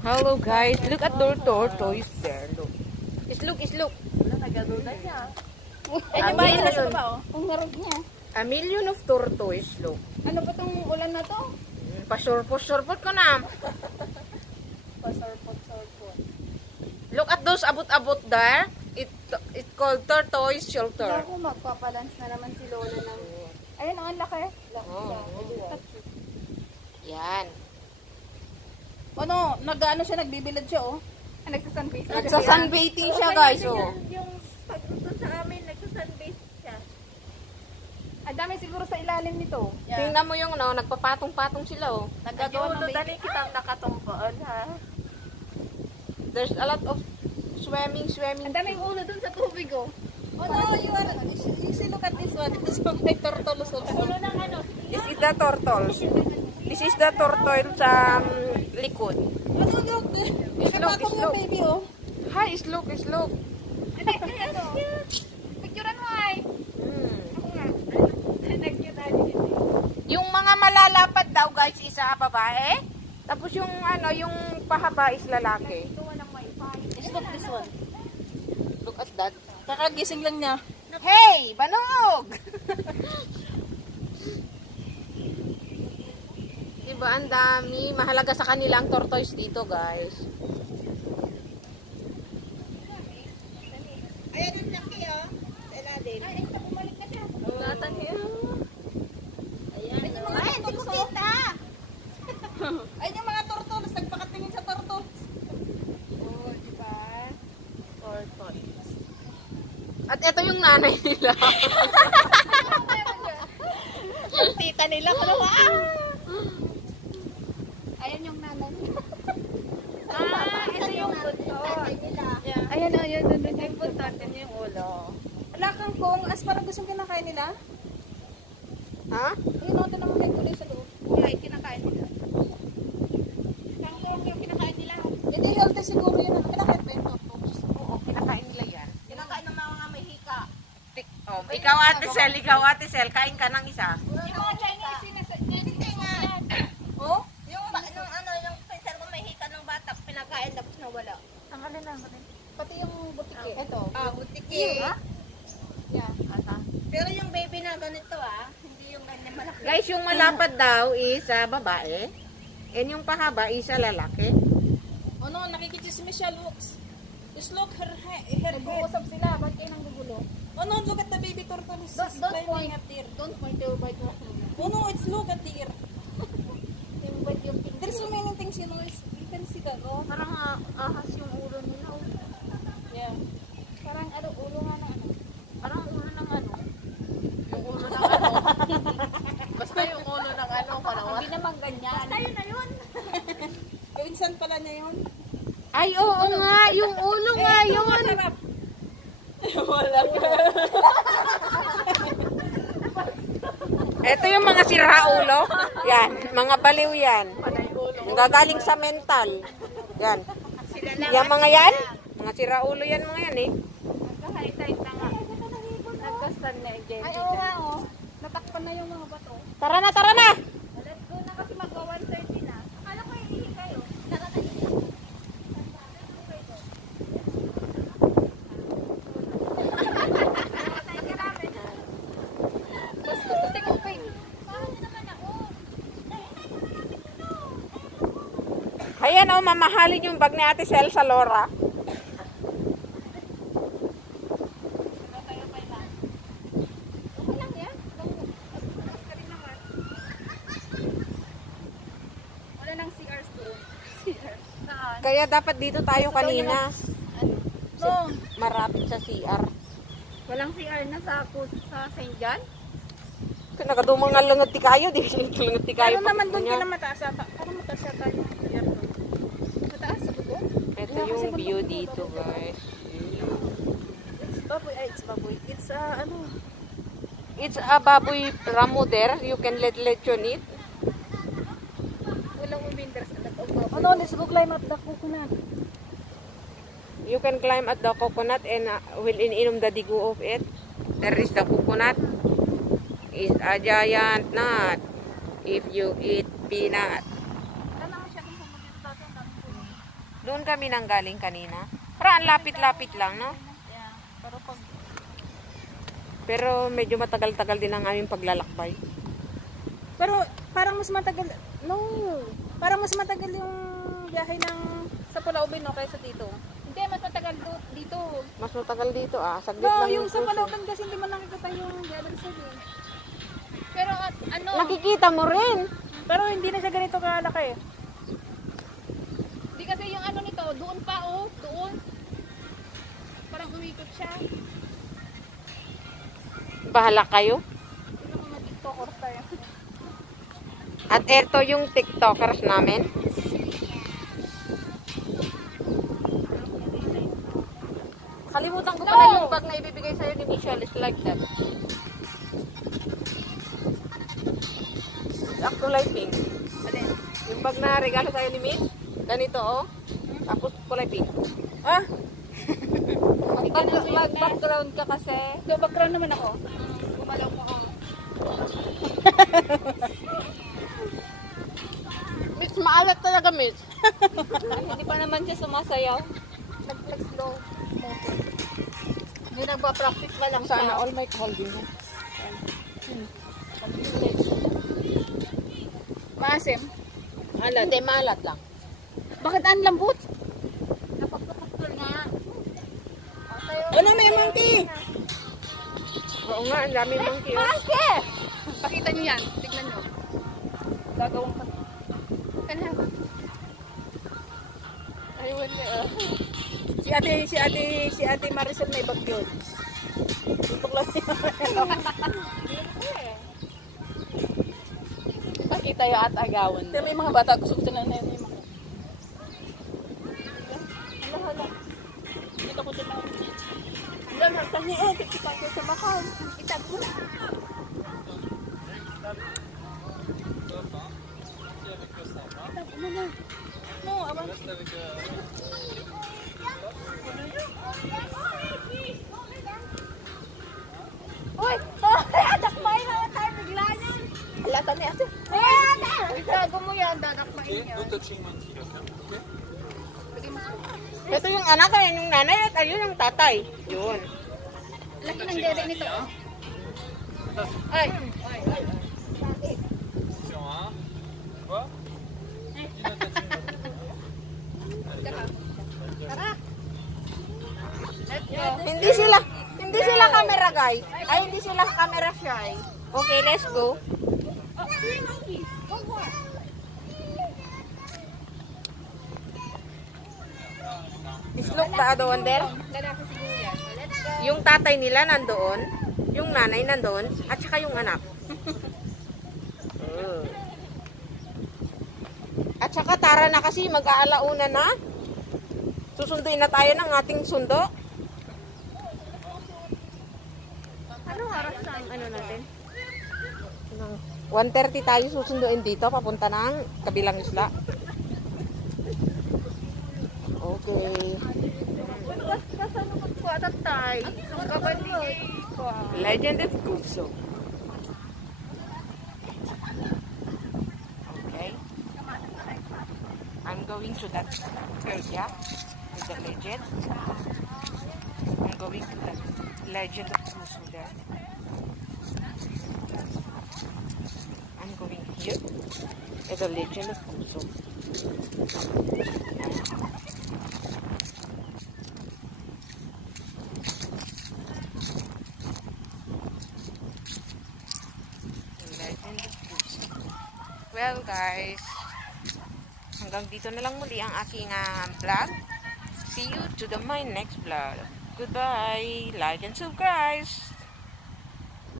Hello guys, look at the tortoise there. Look. Look. Wala, nagaduda siya. A million, Ang narog niya. a million of tortoise, look. Ano ba tong ulan na to? Pasurpot ko na. Pasorpot. Look at those abot-abot there. It's called tortoise shelter. Ako, magpapalans na naman si Lola ng... Ayun, ang laki. Yan. Ano, nag-ano siya, nagbibilad siya, oh. Nagsasunbase. Nagsa-sunbathing siya guys, oh. Yung pag-utod sa amin, nagsasunbase siya. Ang dami siguro sa ilalim nito. Tingnan mo yung no, nagpapatong-patong sila, oh. Nagagawa ng baby. Kitang nakatumpoon, ha? There's a lot of swimming. Ang daming ulo dun sa tubig, oh. Oh no, you see, look at this one. This one, may turtle also. Ulo ng ano? This is the turtles. This is the turtle sa likod. Ano, look. Nakapatong yung baby, oh. Hi, look. Ano? Picturean mo, ay. Ako nga. Nag-cute. Yung mga malalapad daw guys, isa babae. Tapos yung ano, yung pahaba is lalaki. Look this one. Look at that. Kakagising lang niya. Hey, banog! Diba, ang dami. Mahalaga sa kanila ang tortoise dito, guys. Ayan yung laki, oh. Sa ilalim. Ay, bumalik na siya. Latan niya. Ayan. Ay, hindi ko kita. Ayun yung mga tortoise. Nagpakatingin sa tortoise. Oh, diba? Tortoise. At ito yung nanay nila. Yung tita nila. Ayan yung nanay nila. Ito yung tatay nila. Ayan, doon yung importante niya yung ulo. Wala kang kung asparagus yung kinakain nila? Ha? Ayun, ito naman may tuloy sa loob. Kulay, kinakain nila. Kangkong yung kinakain nila. Hindi, healthy siguro yun. Kinakain ba yung tortoise? Oo, kinakain nila yan. Kinakain ng mga may hika. Oh, ikaw ate Sel, kain ka ng isa. Yung mga Chinese, hindi nga. Oh? Yung pinsel ko may hika ng bata, pinakain tapos nawala. Ang alin. Pati yung butike. Ito. Butike. Yeah. Pero yung baby na ganito hindi yung ganyan malaki. Guys, yung malapad daw is babae. And yung pahaba is lalaki. Oh no, nakikichismis siya, looks. Just look her head. Nag-uusap sila, ba't kayo nang gugulo? Oh no, look at the baby turtle. Don't point at ear. Don't point your bite. Oh no, it's look at the ear. Yung bite yung pink. There's so many things, you can see that, oh. Parang ahas yung ulo nila. Yeah. Parang ulo nga na ano. Parang ulo ng ano. Yung ulo ng ano. Basta yung ulo ng ano. Hindi naman ganyan. Basta yun na yun. Yung insan pala niya yun. Ay, oo nga. Yung ulo nga yun. Masarap. Wala ka. Ito yung mga siraulo. Yan. Mga baliw yan. Nagagaling sa mental. Yan. Yan mga yan. Mga siraulo yan mga yan eh. Nagka-high-tide na nga. Nagka-stand na again. Ay, oo nga oh. Natakpan na yung mga bato. Tara na. Let's go na kasi mag-1:30 na. Akala ko iihi kayo. Tara na. Ayan o, mamahalin yung bag ni Ate Sel sa Laura. Wala nang CR doon. Kaya dapat dito tayo kanina. No. Marapit sa CR. Walang CR na sa St. John? Nakadumang nga langat ti kayo. Di langat ti kayo. Ano naman doon ka na mataas ata? Parang mataas ata yung CR doon. Mataas sa doon? Ito yung view dito guys. It's baboy. It's ano? It's a baboy ramo there. You can let on it. Walang uminders na nag-baboy. Oh no, let's go climb up the coconut. You can climb at the coconut and will ininom the digo of it. There is the coconut. Is a giant nut. If you eat peanut. Doon kami nang galing kanina. Parang ang lapit-lapit lang, no? Yeah. Pero medyo matagal-tagal din ang aming paglalakbay. Pero parang mas matagal, parang mas matagal yung biyahe sa Pulau Ubin, no, kaysa dito. Hindi, mas matagal dito. Mas matagal dito, saglit No, lang yung sa cruise, Pulau Ubin kasi hindi mo nakikita yung the other side. Pero ano? Nakikita mo rin. Pero hindi na siya ganito kalaki. Hindi kasi yung ano nito, doon pa doon. Parang umikot siya. Bahala kayo. Hindi na mga TikTokers tayo. At eto yung TikTokers namin. Kalimutan ko pala yung bag na ibibigay sa'yo ni Michelle. It's like that. It's kulay pink. Yung bag na regalo sa'yo ni Mitch, ganito oh. Tapos kulay pink. Ah? Mag-background ka kasi. Do background naman ako. Gumalaw mo ako. Mitch, maalat talaga Mitch. Hindi pa naman siya sumasayaw. Nag-flex low. Hindi nagpa-practice pa lang Sana all mic holding mo. Maasim? Alat. Hindi, maalat lang. Bakit ang lambot? Napapapapul na. Ano may monkey? Oo nga, ang daming monkey. Monkey! Pakita nyo yan. Tignan nyo. Gagawin ka. Kanya. Ayun na. Si ate Maricel may bagyo. Tuklas niya. Pakita yung at agawan. Pero may mga bata gusto ko na yung mga. Hala. Dito ko na. Yan, tanya kita ko sa bakal. Kita ko. No, awan. Uy! Dakmain na tayo bigla niyan. Alatan niya ate. Itago mo yan, dadakmain yan. Ito yung anak, ayun yung nanay, at ayun yung tatay. Yun. Laki ng dede nito. Ay! Tara! Hindi sila camera guy. Ay, hindi sila camera shy. Okay, let's go. Is look the other one there? Lalaki siguro yan. Let's go! Yung tatay nila nandoon, yung nanay nandoon, at saka yung anak. At saka tara na kasi mag-aalauna na. Susunduin na tayo ng ating sundo. Ano oras ang ano natin? 1:30 tayo susunduin dito, papunta ng kabilang isla. Okay. Kasama ko po at tatay. Ang kabalik ko. Legend of Guso. Okay. I'm going to that area with the legend. I'm going to the Legend of Guso there. I'm going here at the Legend of Guso. Well guys, hanggang dito na lang muli ang aking vlog. See you to my next vlog. Goodbye, like and subscribe.